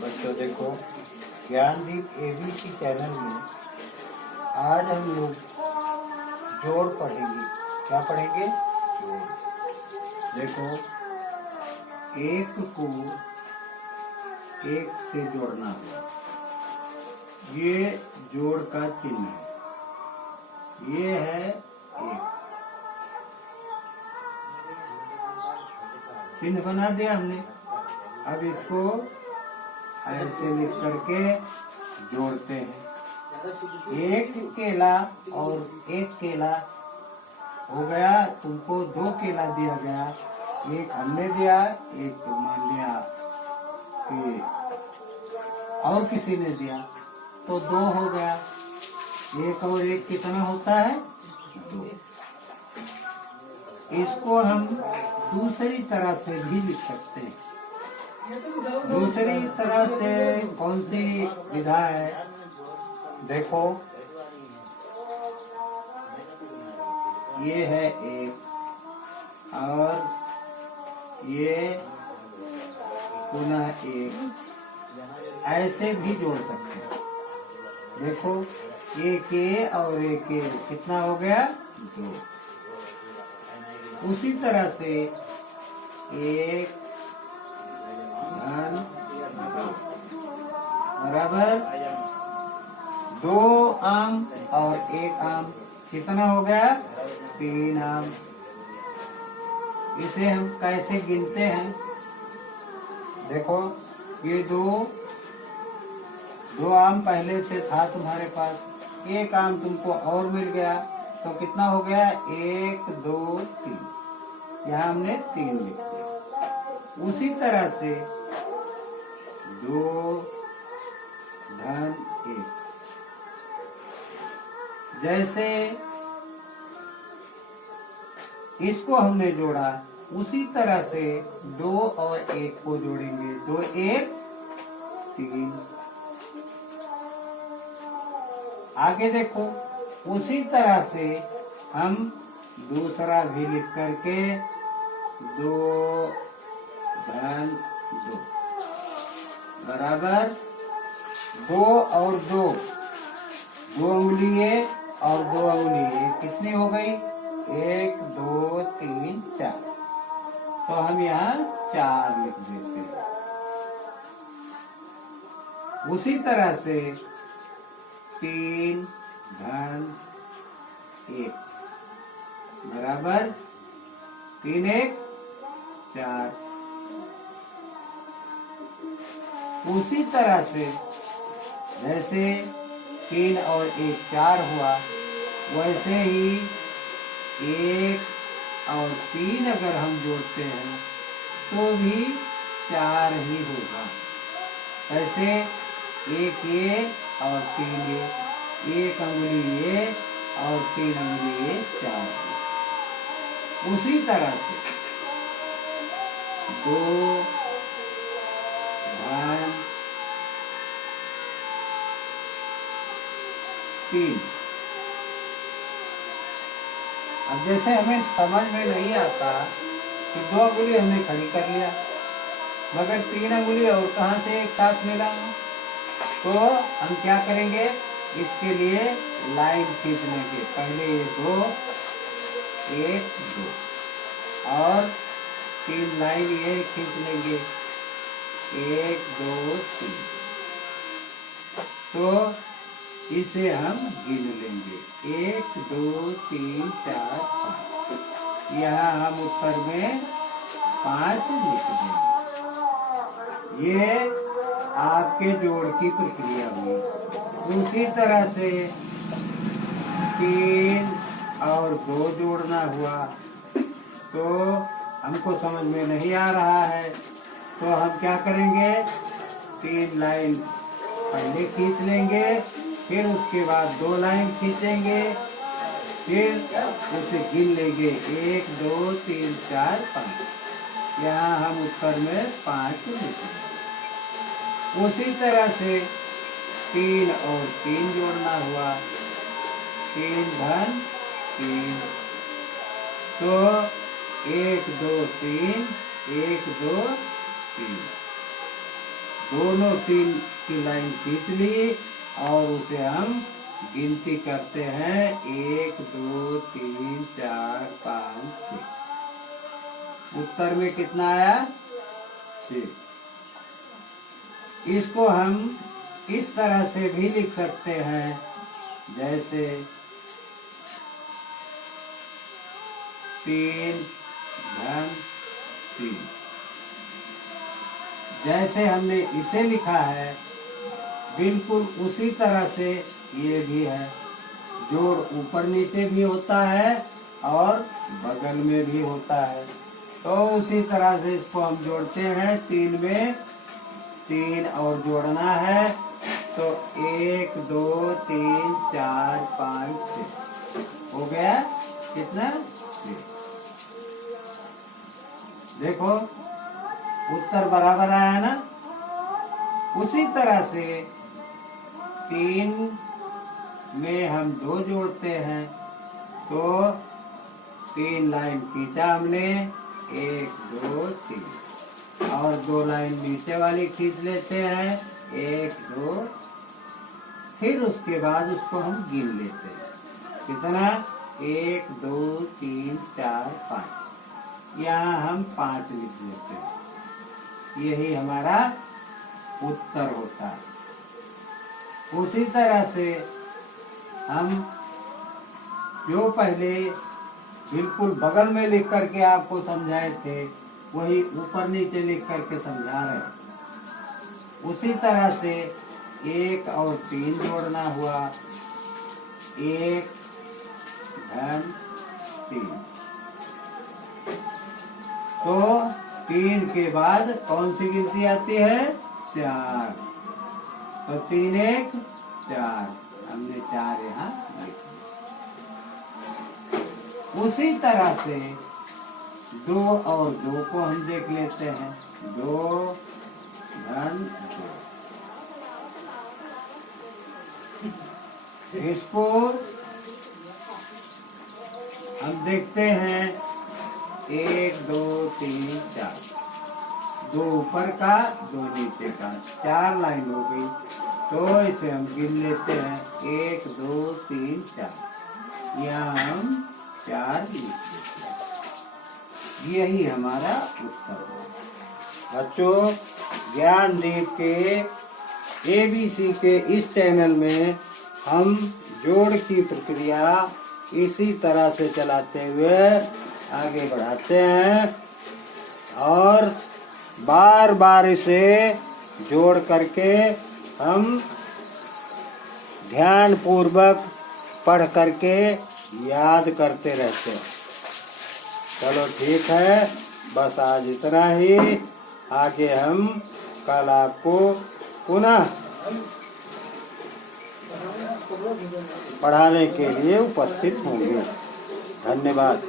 बच्चों देखो, Gyandeep ABC channel में आज हम लोग जोड़ पढ़ेंगे। क्या पढ़ेंगे? जोड़। देखो, एक को एक से जोड़ना है, ये जोड़ का चिन्ह है। ये है एक, चिन्ह बना दिया हमने। अब इसको ऐसे लिख करके जोड़ते हैं। एक केला और एक केला हो गया, तुमको 2 केला दिया गया। एक हमने दिया, एक तो मान लिया कि और किसी ने दिया, तो 2 हो गया। एक और एक कितना होता है? 2। इसको हम दूसरी तरह से भी लिख सकते हैं। दूसरी तरह से कौन सी विधा है? देखो, ये है एक और ये पुनः एक, ऐसे भी जोड़ सकते हैं। देखो, एक ए और एक ए कितना हो गया? 2। उसी तरह से एक धन 2 बराबर 2 आम और 1 आम कितना हो गया? 3 आम। इसे हम कैसे गिनते हैं? देखो, ये दो आम पहले से था तुम्हारे पास, 1 आम तुमको और मिल गया, तो कितना हो गया? 1 2 3। यहाँ हमने 3 लिख दिया। उसी तरह से 2 धन 1, जैसे इसको हमने जोड़ा, उसी तरह से 2 और 1 को जोड़ेंगे। 2 1 3। आगे देखो, उसी तरह से हम दूसरा भी लिख करके 2 धन 2 बराबर 2 और 2, 2 अंगुली ये और 2 अंगुली ये कितनी हो गई? 1 2 3 4। तो हम यहाँ 4 लिख देते हैं। उसी तरह से 3 धन 1 बराबर 3 1 4। उसी तरह से जैसे 3 और 1 4 हुआ, वैसे ही 1 और 3 अगर हम जोड़ते हैं तो भी 4 ही होगा। ऐसे 1 ये और 3 ये, 1 अंगुली ये और 3 अंगुली ये, 4 ये। उसी तरह से 2 धन 3। अब जैसे हमें समझ में नहीं आता कि 2 अंगुली हमने खड़ी कर लिया, मगर 3 अंगुली और कहाँ से एक साथ मिला, तो हम क्या करेंगे? इसके लिए लाइन खींच लेंगे। पहले ये 2 1 2 और 3 लाइन ये खींच लेंगे, 1 2 3। तो इसे हम गिन लेंगे, 1 2 3 4 5। यहाँ हम उत्तर में 5 लिख देंगे। ये आपके जोड़ की प्रक्रिया हुई। उसी तरह से 3 और 2 जोड़ना हुआ, तो हमको समझ में नहीं आ रहा है, तो हम क्या करेंगे? 3 लाइन पहले खींच लेंगे, फिर उसके बाद 2 लाइन खींचेंगे, फिर उसे गिन लेंगे, 1 2 3 4 5। यहाँ हम उत्तर में 5 लिखेंगे। उसी तरह से 3 और 3 जोड़ना हुआ, 3 धन 3, तो 1 2 3 1 2 3 दोनों 3 की लाइन खींच ली और उसे हम गिनती करते हैं 1 2 3 4 5 6। उत्तर में कितना आया? 6। इसको हम इस तरह से भी लिख सकते हैं, जैसे 3 धन 3। जैसे हमने इसे लिखा है बिल्कुल उसी तरह से ये भी है। जोड़ ऊपर नीचे भी होता है और बगल में भी होता है। तो उसी तरह से इसको हम जोड़ते हैं। 3 में 3 और जोड़ना है, तो 1 2 3 4 5 6 हो गया। कितना? 6। देखो उत्तर बराबर आया ना। उसी तरह से 3 में हम 2 जोड़ते हैं, तो 3 लाइन खींचा हमने, 1 2 3 और 2 लाइन नीचे वाली खींच लेते हैं, 1 2। फिर उसके बाद उसको हम गिन लेते हैं। कितना? 1 2 3 4 5। यहाँ हम 5 लिख लेते हैं। यही हमारा उत्तर होता है। उसी तरह से हम जो पहले बिल्कुल बगल में लिख करके आपको समझाए थे, वही ऊपर नीचे लिख करके समझा रहे हैं। उसी तरह से 1 और 3 जोड़ना हुआ, 1 धन 3। तो 3 के बाद कौन सी गिनती आती है? 4। तो 3 1 4, हमने 4 यहाँ लिख दिया। उसी तरह से 2 और 2 को हम देख लेते हैं। 2 धन 2। इसको हम देखते हैं 1 2 3 4। 2 ऊपर का 2 नीचे का, 4 लाइन हो गई। तो इसे हम गिन लेते हैं, 1 2 3 4। यहाँ हम 4 लिख लेते हैं। यही हमारा उत्तर है। बच्चों, ज्ञानदीप के ABC के इस चैनल में हम जोड़ की प्रक्रिया इसी तरह से चलाते हुए आगे बढ़ाते हैं और बार बार इसे जोड़ करके हम ध्यान पूर्वक पढ़ करके याद करते रहते हैं। चलो ठीक है, बस आज इतना ही। आगे हम कल आपको पुनः पढ़ाने के लिए उपस्थित होंगे। धन्यवाद।